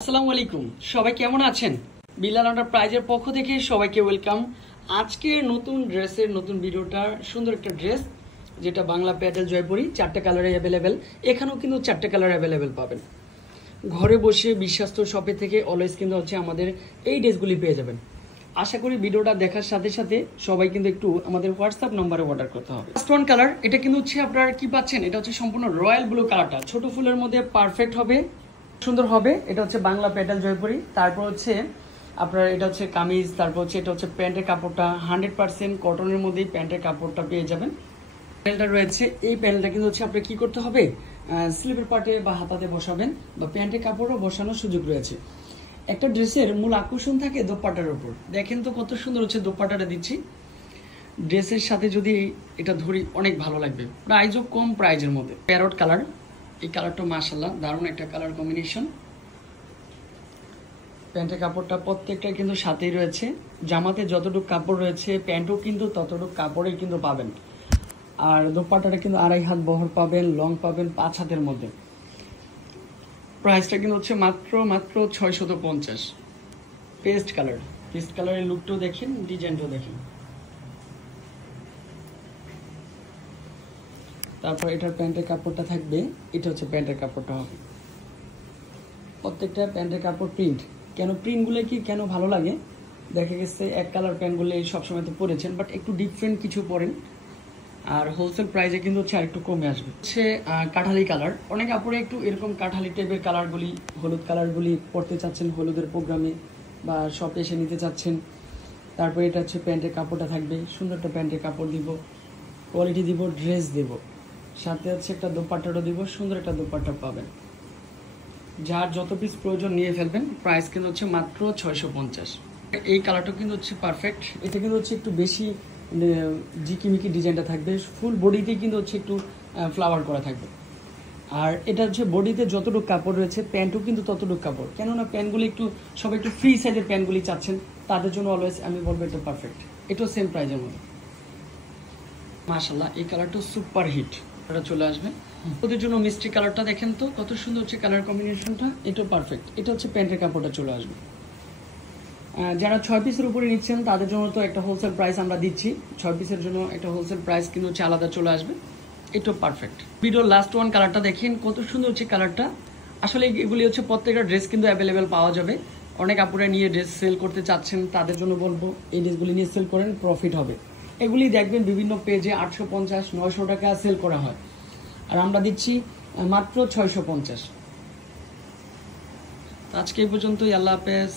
আসসালামু আলাইকুম, সবাই কেমন আছেন? বিলাল এন্টারপ্রাইজের পক্ষ থেকে সবাইকে ওয়েলকাম। আজকে নতুন ড্রেসের নতুন ভিডিওটা, সুন্দর একটা ড্রেস যেটা বাংলা প্যাটেল জয়পুরি, 4টে কালারে অ্যাভেলেবেল। এখানেও কিন্তু 4টে কালার অ্যাভেলেবেল পাবেন। ঘরে বসে বিশ্বস্ত শপে থেকে অলওয়েজ কিন্তু আমাদের এই ড্রেসগুলি পেয়ে যাবেন। আশা করি ভিডিওটা দেখার সাথে সাথে সবাই কিন্তু একটু আমাদের হোয়াটসঅ্যাপ নম্বরে অর্ডার করতে হবে। ফার্স্ট ওয়ান কালার, এটা কিন্তু আপনারা কি পাচ্ছেন, এটা সম্পূর্ণ রয়্যাল ব্লু কালারটা, ছোট ফুলের মধ্যে পারফেক্ট হবে, সুন্দর হবে। এটা বাংলা প্যাটেল জয়পুরি। তারপর আপনার এটা কামিজ, তারপর এটা প্যান্টের কাপড়টা 100% কটনের মধ্যেই প্যান্টের কাপড়টা পেয়ে যাবেন। প্যানেলটা রয়েছে, এই প্যানেলটা কিন্তু আপনার কি করতে হবে, স্লিপের পার্টে বা হাতাতে বসাবেন বা প্যান্টের কাপড়ও বসানোর সুযোগ রয়েছে। একটা ড্রেসের মূল আকর্ষণ থাকে দোপাট্টার উপর। দেখেন তো কত সুন্দর দোপাট্টাটা দিচ্ছি। ড্রেসের সাথে যদি এটা ধরি অনেক ভালো লাগবে, প্রাইসও কম প্রাইজের মধ্যে। প্যারট কালার, এই কালারটা মাশাআল্লাহ দারুণ একটা কালার কম্বিনেশন। প্যান্টের কাপড়টা প্রত্যেকটা কিন্তু সাথেই রয়েছে। জামাতে যতটুকু কাপড় রয়েছে প্যান্টও কিন্তু ততটুকু কাপড়ই কিন্তু পাবেন। আর দোপাট্টাটা কিন্তু 2.5 হাত বহর পাবেন, লং পাবেন 5 হাতের মধ্যে। প্রাইসটা কিন্তু মাত্র 650। পেস্ট কালারের লুকটাও দেখেন, ডিজাইনটাও দেখেন। তারপর এটার প্যান্টের কাপড়টা থাকবে, এটা প্যান্টের কাপড়টা হবে। প্রত্যেকটা প্যান্টের কাপড় প্রিন্ট। কেন প্রিন্টগুলো কেন ভালো লাগে, দেখা গেছে এক কালার প্যান্টগুলো সবসময় তো পরেছেন, বাট একটু ডিফারেন্ট কিছু পরেন। আর হোলসেল প্রাইসে কিন্তু আরেকটু কমে আসবে। কাঠালি কালার, অনেক আপুরে একটু এরকম কাঠালি টাইপের কালারগুলি, হলুদ কালারগুলি পরতে চাচ্ছেন হলুদের প্রোগ্রামে বা শপে এসে নিতে চাচ্ছেন। তারপরে এটা প্যান্টের কাপড়টা থাকবে, সুন্দর একটা প্যান্টের কাপড় দিব, কোয়ালিটি দিব, ড্রেস দেব, সাথে একটা দোপাট্টাটা দিব, সুন্দর একটা দোপাট্টা পাবেন। যার যত পিস প্রয়োজন নিয়ে ফেলবেন। প্রাইস কিন্তু মাত্র 650। এই কালারটা কিন্তু পারফেক্ট। এটা কিন্তু একটু বেশি জিকিমিকি ডিজাইনটা থাকবে। ফুল বডিতে কিন্তু একটু ফ্লাওয়ার করা থাকবে। আর এটা বডিতে যতটুকু কাপড় রয়েছে প্যান্টও কিন্তু ততটুকু কাপড়। কেননা প্যান্টগুলি সবাই একটু ফ্রি সাইজের প্যান্টগুলি চাচ্ছেন, তাদের জন্য অলওয়েজ আমি বলবো এটা পারফেক্ট। এটাও সেম প্রাইজের মধ্যে। মাশাআল্লাহ, এই কালারটা সুপার হিট। এটা চলে আসবে ওদের জন্য। মিষ্টি কালারটা দেখেন তো কত সুন্দর কালার কম্বিনেশনটা, এটাও পারফেক্ট। এটা প্যান্টের কাপড়টা চলে আসবে। যারা 6 পিসের উপরে নিচ্ছেন তাদের জন্য তো একটা হোলসেল প্রাইস আমরা দিচ্ছি। 6 পিসের জন্য একটা হোলসেল প্রাইস কিন্তু আলাদা চলে আসবে। এটাও পারফেক্ট। ভিডিওর লাস্ট ওয়ান কালারটা দেখেন কত সুন্দর কালারটা। আসলে এগুলি প্রত্যেকটা ড্রেস কিন্তু অ্যাভেলেবেল পাওয়া যাবে। অনেক আপুরা নিয়ে ড্রেস সেল করতে চাচ্ছেন, তাদের জন্য বলবো এই ড্রেসগুলি নিয়ে সেল করেন, প্রফিট হবে। এগুলি দেখবেন বিভিন্ন পেজে 850-900 টাকা সেল করা হয়, আর আমরা দিচ্ছি মাত্র 650। আজকে এই পর্যন্তই। আল্লাহ হাফেজ।